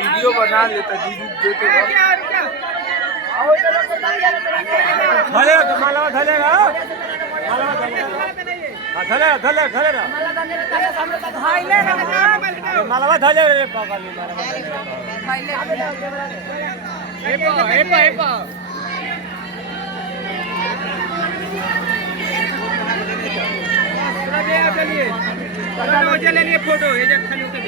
video बना लेता दीदी देते झाले तुम्हाला झालेगा झाले झाले झाले ना मला झाले रे बाबा चलिए ले लिए फोटो ये जब खाली उतर